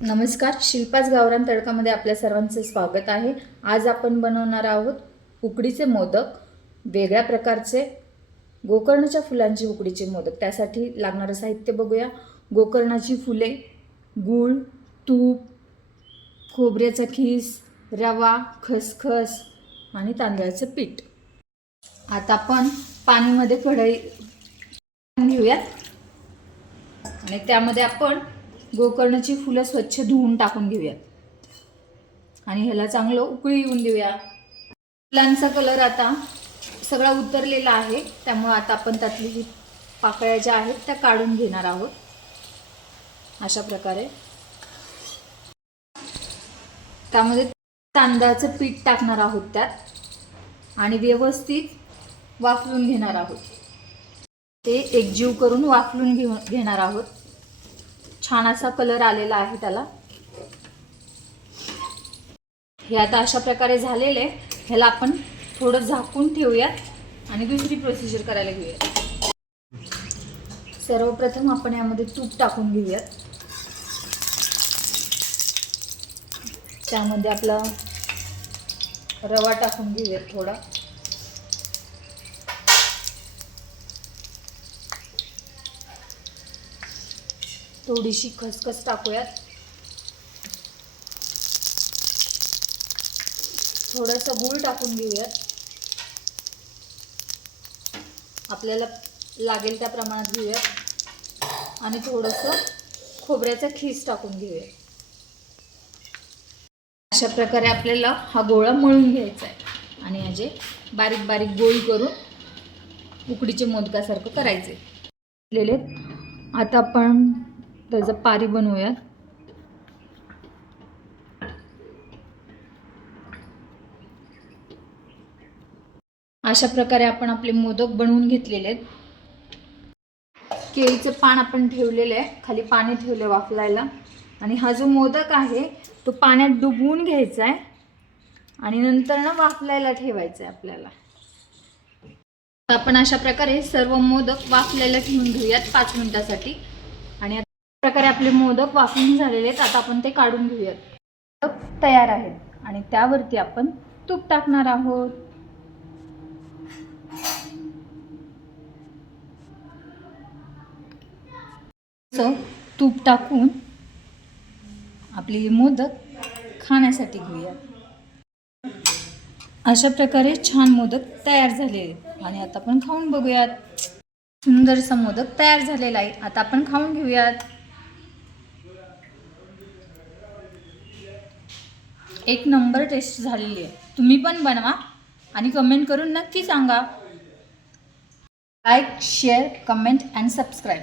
नमस्कार, शिल्पाच गावरान तडकामध्ये आपल्या सर्वांचे स्वागत आहे। आज आपण बनवणार आहोत उकडीचे मोदक, वेगळ्या प्रकारचे गोकर्णाच्या फुलांचे उकडीचे मोदक। त्यासाठी लागणारे साहित्य बघूया। गोकर्णाची फुले, गूळ, तूप, खोबऱ्याचा खीस, रवा, खसखस आणि तांदळाचे पीठ। आता आपण पाणीमध्ये कढई घेऊयात आणि त्यामध्ये आपण गोकर्णाची फुलं स्वच्छ धुवून टाकून घेऊया आणि ह्याला चांगलं उकळी येऊन देऊया। फुलांचा कलर आता सगळा उतरलेला आहे, त्यामुळे आता आपण त्यातली जी पाकळ्या ज्या आहेत त्या काढून घेणार आहोत। अशा प्रकारे त्यामध्ये तांदळाचं पीठ टाकणार आहोत त्यात आणि व्यवस्थित वाफलून घेणार आहोत। ते एकजीव करून वाफलून घेणार आहोत। छान असा कलर आलेला आहे त्याला। हे आता अशा प्रकारे झालेले, ह्याला आपण थोडं झाकून ठेवूयात आणि दुसरी प्रोसिजर करायला घेऊयात। सर्वप्रथम आपण यामध्ये तूप टाकून घेऊयात। त्यामध्ये आपला रवा टाकून घेऊयात थोडा, थोडीशी खसखस टाकूयात, थोडासा गूळ टाकून घेऊयात। आपल्याला लागेल त्या प्रमाणात घेऊयात आणि थोडंसं खोबऱ्याचा खीस टाकून घेऊयात। अशा प्रकारे आपल्याला हा गोळा मळून घ्यायचा आहे आणि याचे बारीक बारीक गोळी करून उकडीचे मोदकासारखं करायचे। आता आपण त्याचं पारी बनवूयात। अशा प्रकारे आपण आपले मोदक बनवून घेतलेले आहेत। केळीचं पान आपण ठेवलेलं आहे, खाली पाणी ठेवले वाफलायला आणि हा जो मोदक आहे तो पाण्यात डुबवून घ्यायचा आहे आणि नंतर ना वाफलायला ठेवायचा आहे आपल्याला। आपण अशा प्रकारे सर्व मोदक वाफलायला ठेवून घेऊयात 5 मिनिटासाठी आणि अशा प्रकारे आपले मोदक वाफून झालेले आहेत। आता आपण ते काढून घेऊयात। मोदक तयार आहेत आणि त्यावरती आपण तूप टाकणार आहोत। तूप टाकून आपले मोदक खाण्यासाठी घेऊया। अशा प्रकारे छान मोदक तयार झाले आणि आता आपण खाऊन बघूयात। सुंदरसा मोदक तयार झालेला आहे, आता आपण खाऊन घेऊयात। एक नंबर टेस्ट झालेली आहे। तुम्ही पण बनवा आणि कमेंट करून नक्की सांगा। Like, share, comment and subscribe.